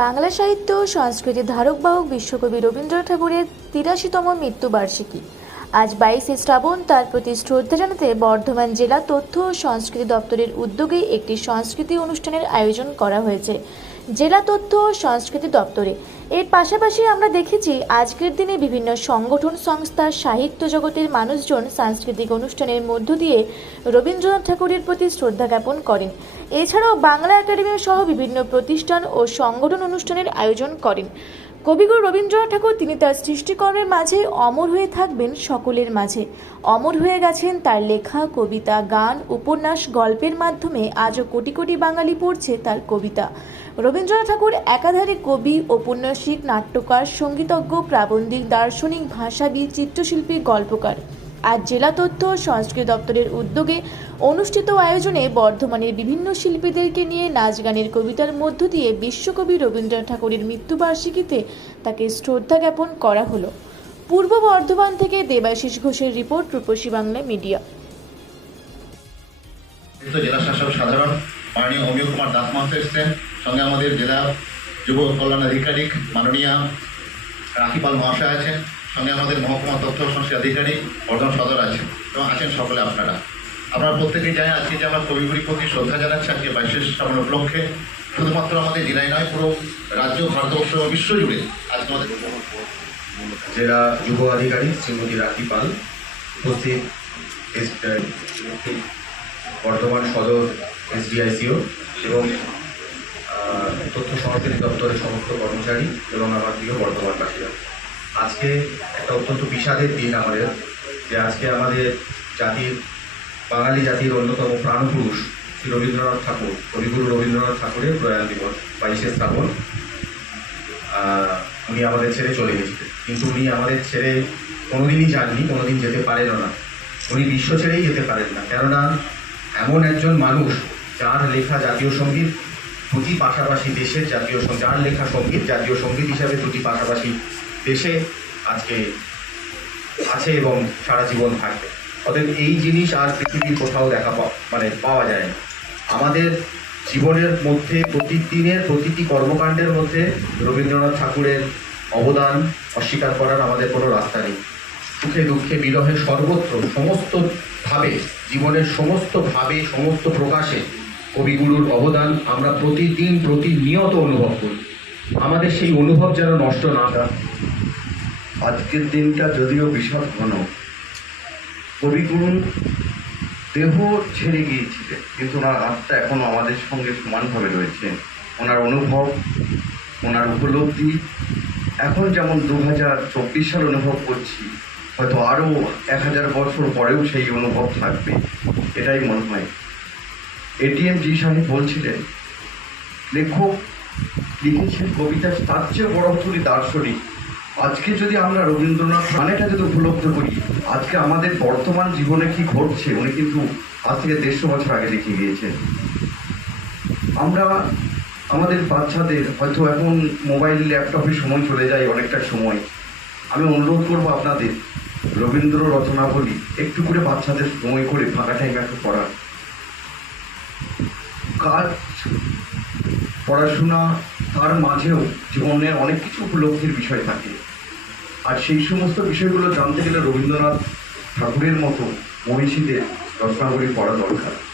বাংলা সাহিত্য ও সংস্কৃতির ধারক বাহক বিশ্বকবি রবীন্দ্রনাথ ঠাকুরের তিরাশিতম মৃত্যুবার্ষিকী। আজ বাইশে শ্রাবণ তার প্রতি শ্রদ্ধা জানাতে বর্ধমান জেলা তথ্য ও সংস্কৃতি দপ্তরের উদ্যোগে একটি সংস্কৃতি অনুষ্ঠানের আয়োজন করা হয়েছে। জেলা তথ্য ও সংস্কৃতি দপ্তরে। এর পাশাপাশি আমরা দেখেছি, আজকের দিনে বিভিন্ন সংগঠন, সংস্থা, সাহিত্য জগতের মানুষজন সাংস্কৃতিক অনুষ্ঠানের মধ্য দিয়ে রবীন্দ্রনাথ ঠাকুরের প্রতি শ্রদ্ধা জ্ঞাপন করেন। এছাড়াও বাংলা একাডেমি সহ বিভিন্ন প্রতিষ্ঠান ও সংগঠন অনুষ্ঠানের আয়োজন করেন। কবিগুরু রবীন্দ্রনাথ ঠাকুর তিনি তার সৃষ্টিকর্মের মাঝে অমর হয়ে থাকবেন সকলের মাঝে। অমর হয়ে গেছেন তার লেখা, কবিতা, গান, উপন্যাস, গল্পের মাধ্যমে আজও কোটি কোটি বাঙালি পড়ছে তার কবিতা। রবীন্দ্রনাথ ঠাকুর একাধারে কবি ঔপন্যাসিক নাট্যকার, সঙ্গীতজ্ঞ, প্রাবন্ধিক, দার্শনিক, ভাষাবিদ, চিত্রশিল্পী, গল্পকার। আজ জেলা তথ্য ও সংস্কৃতি দপ্তরের উদ্যোগে অনুষ্ঠিত আয়োজনে বর্ধমানের বিভিন্ন শিল্পীদেরকে নিয়ে নাচ গানের কবিতার মধ্য দিয়ে বিশ্বকবি রবীন্দ্রনাথ ঠাকুরের মৃত্যুবার্ষিকীতে তাকে শ্রদ্ধা জ্ঞাপন করা হলো। পূর্ব বর্ধমান থেকে দেবাশিস ঘোষের রিপোর্ট, রূপসী বাংলা মিডিয়া। মাননীয় অমিয় কুমার দাস এসছেন। সঙ্গে আমাদের জেলা যুব কল্যাণ আধিকারিক রাখিপাল মহাশয় আছেন। সঙ্গে আমাদের মহকুমা তথ্য সংস্কৃতি আধিকারিক বর্ধমান সদর আছেন। এবং আছেন সকলে আপনারা। আপনারা প্রত্যেকেই জানেন আজকে যে আমার কবিগুলির প্রতি শ্রদ্ধা জানাচ্ছি আজকে বাইশে শ্রাবণ উপলক্ষে। শুধুমাত্র আমাদের জেলায় নয়, পুরো রাজ্য, ভারতবর্ষ এবং বিশ্ব জুড়ে আজকে আমাদের জেলা যুব আধিকারিক শ্রীমতী রাখি পাল উপস্থিত বর্ধমান সদর এসডিআইসিও এবং তথ্য সংস্কৃতি দপ্তরের সমস্ত কর্মচারী এবং আমার প্রিয় বর্ধমানবাসীরা। আজকে একটা অত্যন্ত বিষাদের দিন আমাদের, যে আজকে আমাদের জাতির, বাঙালি জাতির অন্যতম প্রাণপুরুষ শ্রী রবীন্দ্রনাথ ঠাকুর, কবিগুরু রবীন্দ্রনাথ ঠাকুরের প্রয়াণ দিবস, বাইশে শ্রাবণ। উনি আমাদের ছেড়ে চলে গেছিলেন। কিন্তু উনি আমাদের ছেড়ে কোনোদিনই যাননি, কোনোদিন যেতে পারেনও না। উনি বিশ্ব ছেড়েই যেতে পারেন না। কেননা, এমন একজন মানুষ, যার লেখা জাতীয় সংগীত দুটি পাশাপাশি দেশের জাতীয় যার লেখা সংগীত জাতীয় সংগীত হিসাবে দুটি পাশাপাশি দেশে আজকে আছে এবং সারা জীবন থাকবে। অতএব এই জিনিস আর পৃথিবীর কোথাও দেখা মানে পাওয়া যায় না। আমাদের জীবনের মধ্যে প্রতিদিনের প্রতিটি কর্মকাণ্ডের মধ্যে রবীন্দ্রনাথ ঠাকুরের অবদান অস্বীকার করার আমাদের কোনো রাস্তা নেই। সুখে দুঃখে বিরহে সর্বত্র সমস্ত ভাবে, জীবনের সমস্ত ভাবে, সমস্ত প্রকাশে কবিগুরুর অবদান আমরা প্রতিদিন প্রতিনিয়ত অনুভব করি। আমাদের সেই অনুভব যেন নষ্ট না হয়। আজকের দিনটা যদিও বিষাদ ঘন কবিগুরু দেহ ছেড়ে গিয়েছিলেন, কিন্তু ওনার আত্মা এখনও আমাদের সঙ্গে সমানভাবে রয়েছে। ওনার অনুভব, ওনার উপলব্ধি, এখন যেমন দু হাজার চব্বিশ সাল অনুভব করছি, হয়তো আরও এক হাজার বছর পরেও সেই অনুভব থাকবে, এটাই মনে হয়। এটিএম জি সাহেব বলছিলেন, লেখক লিখেছেন কবিতা তার চেয়ে বড় তুলি দার্শনিক। আজকে যদি আমরা রবীন্দ্রনাথ গানেটা যদি উপলব্ধ করি, আজকে আমাদের বর্তমান জীবনে কি ঘটছে উনি কিন্তু আজ থেকে দেড়শো বছর আগে লিখে গিয়েছেন আমরা, আমাদের বাচ্চাদের হয়তো এখন মোবাইল, ল্যাপটপে সময় চলে যায় অনেকটা সময়। আমি অনুরোধ করব আপনাদের, রবীন্দ্র রচনাবলী একটু করে বাচ্চাদের সময় করে ফাঁকা টাইম একটু পড়ার কাজ পড়াশোনা তার মাঝেও জীবনের অনেক কিছু উপলব্ধির বিষয় থাকে। আর সেই সমস্ত বিষয়গুলো জানতে গেলে রবীন্দ্রনাথ ঠাকুরের মতো মনীষীদের রত্নাবলী পড়া দরকার।